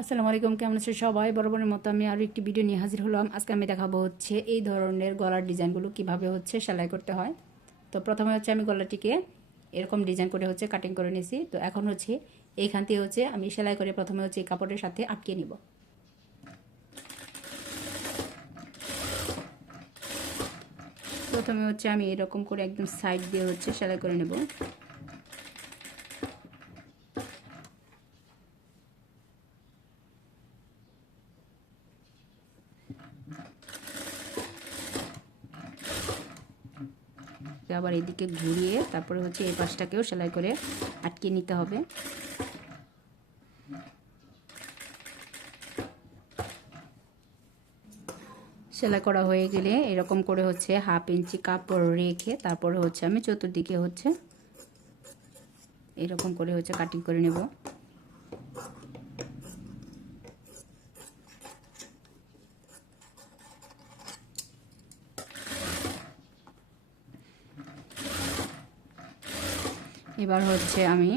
আসসালামু আলাইকুম, কেমন আছেন সবাই? বরাবরের মতো আমি আরও একটি ভিডিও নিয়ে হাজির হলাম। আজকে আমি দেখাবো হচ্ছে এই ধরনের গলার ডিজাইনগুলো কিভাবে হচ্ছে সেলাই করতে হয়। তো প্রথমে হচ্ছে আমি গলাটিকে এরকম ডিজাইন করে হচ্ছে কাটিং করে নিয়েছি। তো এখন হচ্ছে এইখান থেকে হচ্ছে আমি সেলাই করে প্রথমে হচ্ছে এই কাপড়ের সাথে আটকে নিব। প্রথমে হচ্ছে আমি এরকম করে একদম সাইড দিয়ে হচ্ছে সেলাই করে নেব। আবার এদিকে ঘুরিয়ে তারপরে হচ্ছে এই পাশটাকেও সেলাই করে আটকে নিতে হবে। সেলাই করা হয়ে গেলে এরকম করে হচ্ছে 1/2 ইঞ্চি কাপড় রেখে তারপরে হচ্ছে আমি চতুর্দিকে হচ্ছে এরকম করে হচ্ছে কাটিং করে নেব। এবার হচ্ছে আমি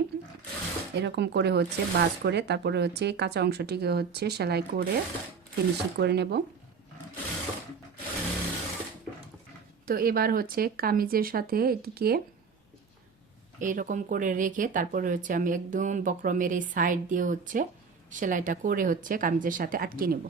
এরকম করে হচ্ছে ভাঁজ করে তারপরে হচ্ছে কাঁচা অংশটিকে হচ্ছে সেলাই করে ফিনিশিং করে নেব। তো এবার হচ্ছে কামিজের সাথে এটিকে এইরকম করে রেখে তারপরে হচ্ছে আমি একদম বক্রমের এই সাইড দিয়ে হচ্ছে সেলাইটা করে হচ্ছে কামিজের সাথে আটকে নেব।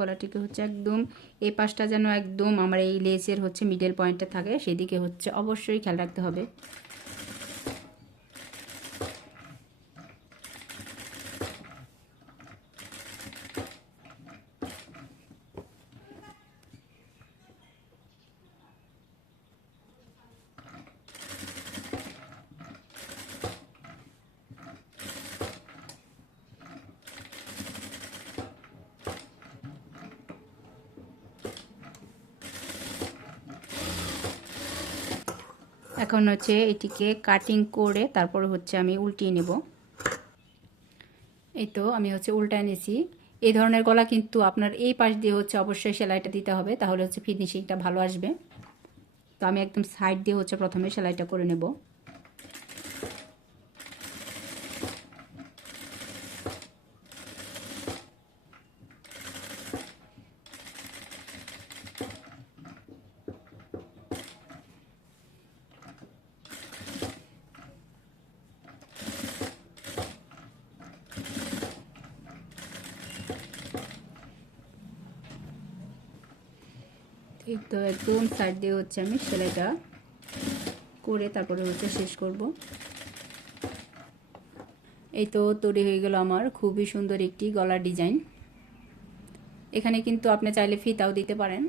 গলাটিকে হচ্ছে একদম এই পাশটা যেন একদম আমার এই লেসের হচ্ছে মিডল পয়েন্টে থাকে, সেদিকে হচ্ছে অবশ্যই খেয়াল রাখতে হবে। এখন হচ্ছে এটিকে কাটিং করে তারপরে হচ্ছে আমি উল্টিয়ে নেব। এই তো আমি হচ্ছে উল্টায় নিয়েছি। এই ধরনের গলা কিন্তু আপনার এই পাশ দিয়ে হচ্ছে অবশ্যই সেলাইটা দিতে হবে, তাহলে হচ্ছে ফিনিশিংটা ভালো আসবে। তো আমি একদম সাইড দিয়ে হচ্ছে প্রথমে সেলাইটা করে নেব। এই তো একদম সাইড দিয়ে হচ্ছে আমি সেলাইটা করে তারপরে হচ্ছে শেষ করব। এই তো তৈরি হয়ে গেল আমার খুবই সুন্দর একটি গলার ডিজাইন। এখানে কিন্তু আপনি চাইলে ফিতাও দিতে পারেন।